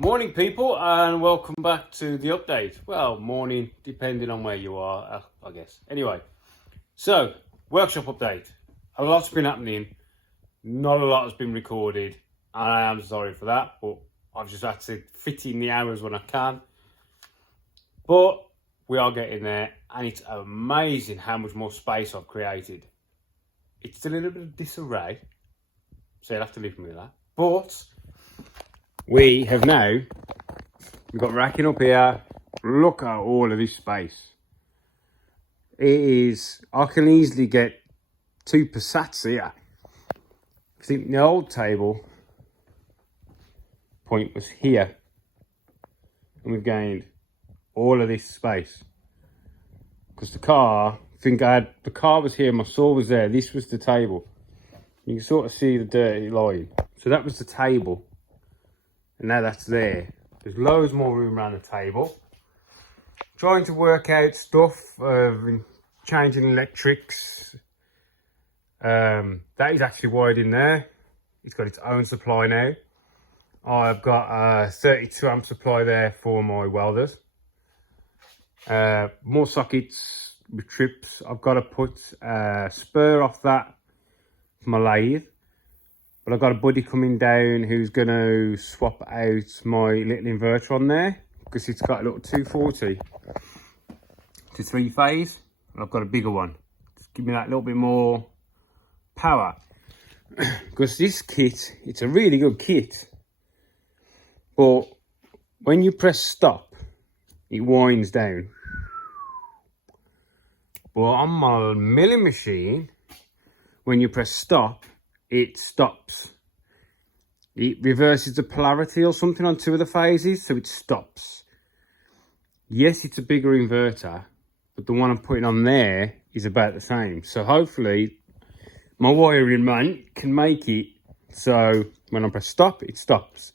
Morning people, and welcome back to the update. Well, morning depending on where you are, I guess. Anyway, so workshop update. A lot's been happening, not a lot has been recorded, and I am sorry for that, but I've just had to fit in the hours when I can. But we are getting there, and it's amazing how much more space I've created. It's still a little bit of disarray, so you'll have to live with that. But we've got racking up here. Look at all of this space. I can easily get 2 Passats here. I think the old table point was here. And we've gained all of this space. Because the car was here, my saw was there, this was the table. You can sort of see the dirty line. So that was the table. And now that's there. There's loads more room around the table. Trying to work out stuff, changing electrics. That is actually wired in there. It's got its own supply now. I've got a 32 amp supply there for my welders. More sockets with trips. I've got to put a spur off that for my lathe. But I've got a buddy coming down who's going to swap out my little inverter on there because it's got a little 240 to 3-phase. And I've got a bigger one. Just give me that little bit more power. Because this kit, it's a really good kit. But when you press stop, it winds down. But on my milling machine, when you press stop, it stops. It reverses the polarity or something on 2 of the phases, so it stops. Yes, it's a bigger inverter, but the one I'm putting on there is about the same. So hopefully my wiring man can make it so when I press stop, it stops.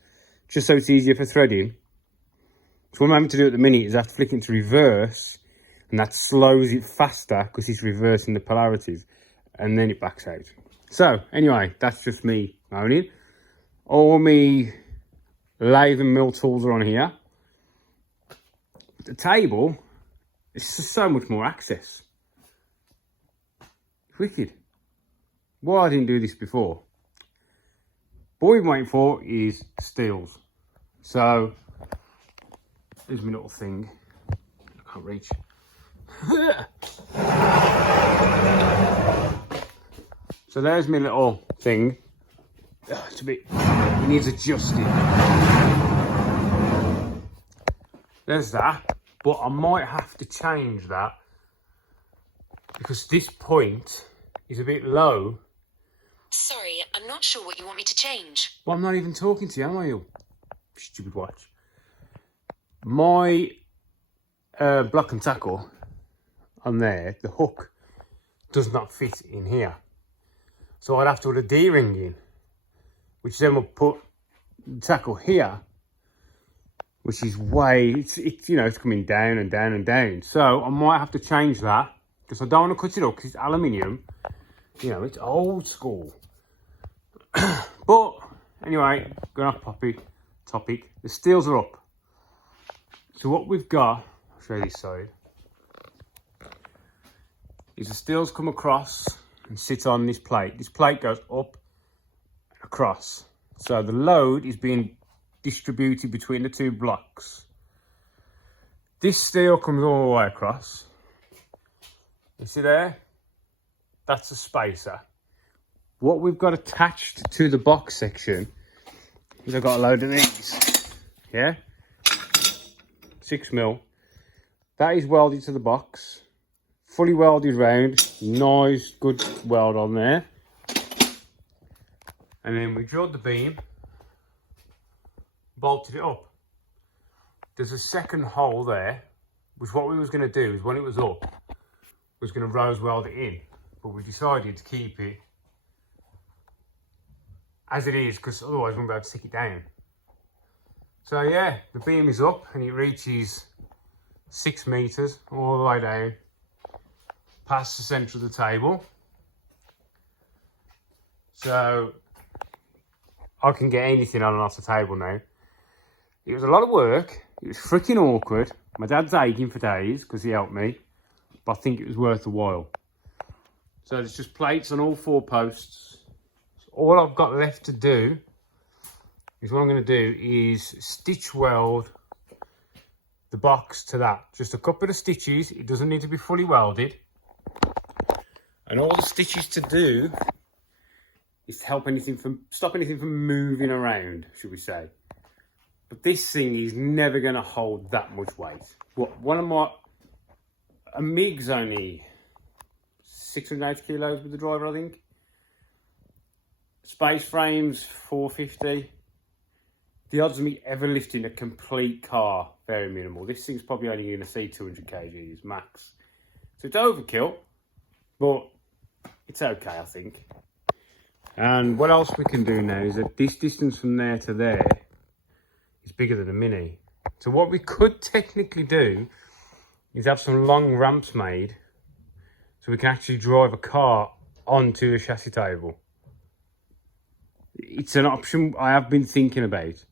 Just so it's easier for threading. So what I'm having to do at the minute is I have to flick it into reverse, and that slows it faster because it's reversing the polarities, and then it backs out. So anyway, that's just me moaning. All my lathe and mill tools are on here. The table, it's just so much more access. Wicked. Why I didn't do this before? What we're waiting for is steels. So here's my little thing. I can't reach. So there's my little thing. It's a bit, it needs adjusting. There's that, but I might have to change that because this point is a bit low. Sorry, I'm not sure what you want me to change. Well, I'm not even talking to you, am I, you stupid watch? My block and tackle on there, the hook does not fit in here. So I'd have to put a D-ring in, which then will put the tackle here, which is it's coming down and down and down. So I might have to change that because I don't want to cut it up because it's aluminium. It's old school. But anyway, going off topic, the steels are up. So what we've got, I'll show you this side, is the steels come across and sit on this plate. This plate goes up and across. So the load is being distributed between the 2 blocks. This steel comes all the way across. You see there? That's a spacer. What we've got attached to the box section is I've got a load of these. Yeah? 6mm. That is welded to the box. Fully welded round, nice, good weld on there. And then we drilled the beam, bolted it up. There's a second hole there, which what we was going to do is when it was up, was going to rose weld it in. But we decided to keep it as it is, because otherwise we won't be able to stick it down. So yeah, the beam is up and it reaches 6 meters all the way down, past the centre of the table. So I can get anything on and off the table now. It was a lot of work. It was freaking awkward. My dad's aching for days because he helped me. But I think it was worth the while. So there's just plates on all 4 posts. So all I've got left to do is what I'm going to do is stitch weld the box to that. Just a couple of stitches. It doesn't need to be fully welded. And all the stitches to do is to help stop anything from moving around, should we say. But this thing is never going to hold that much weight. A MIG's only 680 kilos with the driver, I think. Space frame's 450. The odds of me ever lifting a complete car, very minimal. This thing's probably only going to see 200 kgs max. So it's overkill, but it's okay, I think. And what else we can do now is that this distance from there to there is bigger than a Mini. So what we could technically do is have some long ramps made so we can actually drive a car onto a chassis table. It's an option I have been thinking about,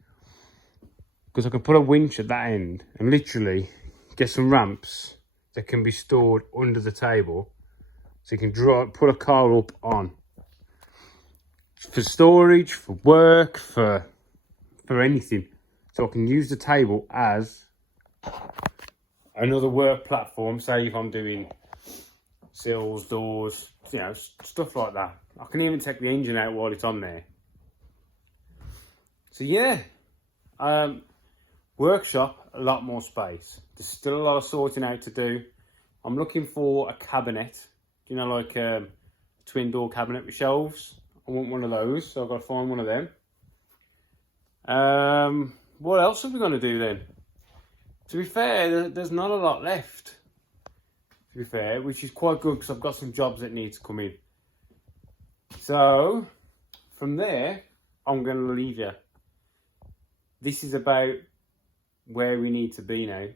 because I can put a winch at that end and literally get some ramps that can be stored under the table, so you can put a car up on. For storage, for work, for anything. So I can use the table as another work platform, say if I'm doing sills, doors, you know, stuff like that. I can even take the engine out while it's on there. So yeah, workshop, a lot more space. There's still a lot of sorting out to do. I'm looking for a cabinet, you know, like a twin door cabinet with shelves. I want one of those, so I've got to find one of them. What else are we going to do then? To be fair, there's not a lot left. To be fair, which is quite good because I've got some jobs that need to come in. So, from there, I'm going to leave you. This is about where we need to be now.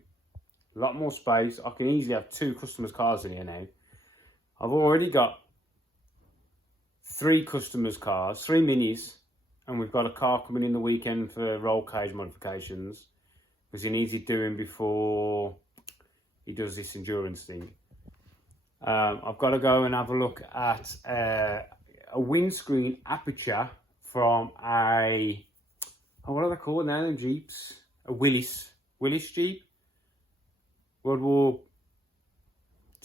A lot more space. I can easily have 2 customers' cars in here now. I've already got 3 customers' cars, 3 Minis, and we've got a car coming in the weekend for roll cage modifications because he needs it doing before he does this endurance thing. I've got to go and have a look at a windscreen aperture from what are they called now? Them Jeeps, a Willis Jeep, World War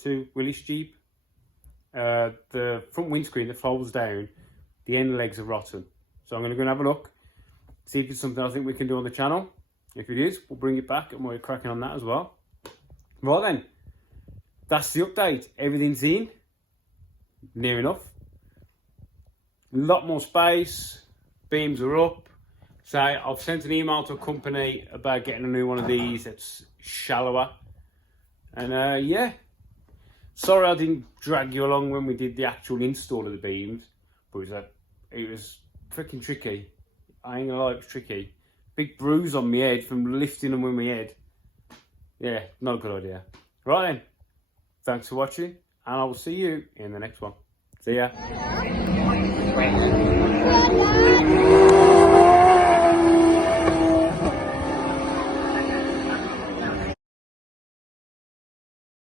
II Willis Jeep. The front windscreen that folds down, the end legs are rotten. So I'm going to go and have a look, see if it's something I think we can do on the channel. If it is, we'll bring it back and we're cracking on that as well. Right then, that's the update. Everything's in, near enough. A lot more space, beams are up. So I've sent an email to a company about getting a new one of these that's shallower. And yeah. Sorry I didn't drag you along when we did the actual install of the beams, but it was freaking tricky. I ain't gonna lie, it was tricky. Big bruise on my head from lifting them with my head. Yeah, not a good idea. Right then, thanks for watching, and I will see you in the next one. See ya.